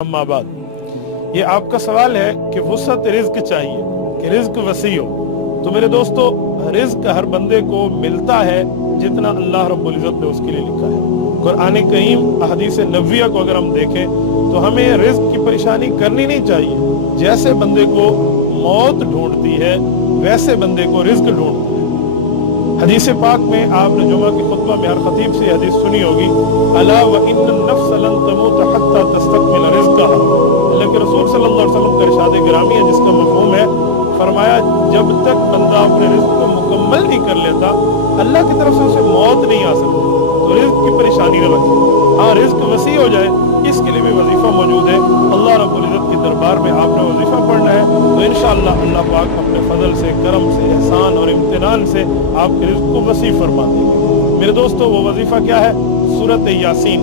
अम्मा बाद, ये आपका सवाल है कि वुसअत रिज्क चाहिए कि रिज्क वसी हो। तो मेरे दोस्तों, रिज्क हर बंदे को मिलता है जितना अल्लाह रब्बुल इज्जत ने उसके लिए लिखा है। कुरान करीम हदीस नबविया को अगर हम देखें तो हमें रिज्क की परेशानी करनी नहीं चाहिए। जैसे बंदे को मौत ढूंढती है वैसे बंदे को रिज्क ढूंढती है। हदीस पाक में आपने जुमा की खुतबा में हर खतीब से हदीस सुनी होगी, अला व इन्न नफ्स लन तमूत हत्ता तस्तकमिल रिज़्क़हा। अल्लाह के रसूल सल्लल्लाहु अलैहि वसल्लम का इरशाद गिरामी है जिसका मफ़हूम है, फरमाया जब तक बंदा अपने रिज़्क़ को मुकम्मल नहीं कर लेता अल्लाह की तरफ से उसे मौत नहीं आ सकती। तो रिज़्क़ की परेशानी न रखें। हाँ, रिज़्क़ वसी हो जाए इसके लिए भी वजीफा मौजूद है। अल्लाह रब्बुल इज्जत के दरबार में आपने वजीफा पढ़ना है तो इंशाअल्लाह अल्लाह पाक अपने फजल से, करम से, एहसान और इम्तिनान से आपके रिज़्क़ को वसी फरमा देंगे। मेरे दोस्तों, वो वजीफा क्या है? सूरत यासीन।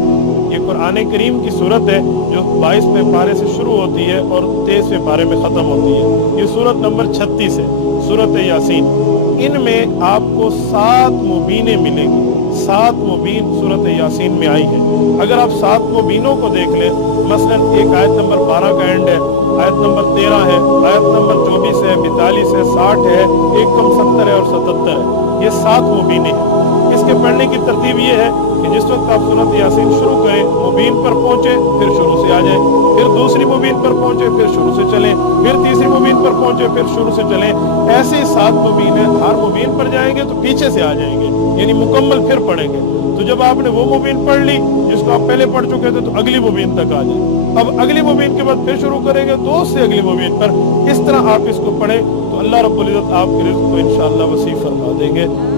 ये कुरान करीम की सूरत है जो 22वें पारे से शुरू होती है और 23वें पारे में ख़त्म होती है। ये सूरत नंबर 36 है, सूरत यासीन। इनमें आपको 7 मुबीनें मिलेंगी। 7 मुबीन सूरत यासीन में आई है। अगर आप 7 मुबीनों को देख लें, मसलन एक आयत नंबर 12 का एंड है, आयत नंबर 13 है, आयत नंबर 24 है, 42 है, 60 है, एक कम 70 है और 77 है। ये 7 मुबीनें हैं। इसके पढ़ने की तरतीब ये है कि जिस वक्त आप सूरत यासीन शुरू करें, मुबीन पर पहुंचे फिर शुरू से आ जाए, फिर दूसरी मुबीन पर पहुंचे फिर शुरू से चलें, फिर तीसरी मुबीन पर पहुंचे फिर शुरू से चलें। ऐसे 7 मुबीन है। हर मुबीन पर जाएंगे तो पीछे से आ जाएंगे, यानी मुकम्मल फिर पढ़ेंगे। तो जब आपने वो मुबीन पढ़ ली जिसको आप पहले पढ़ चुके थे तो अगली मुबीन तक आ जाए। अब अगली मुबीन के बाद फिर शुरू करेंगे तो उससे अगली मुबीन पर। इस तरह आप इसको पढ़ें तो अल्लाह रब्बुल इज्जत आपके रिज़्क़ को इंशाअल्लाह वसी फरमा देंगे।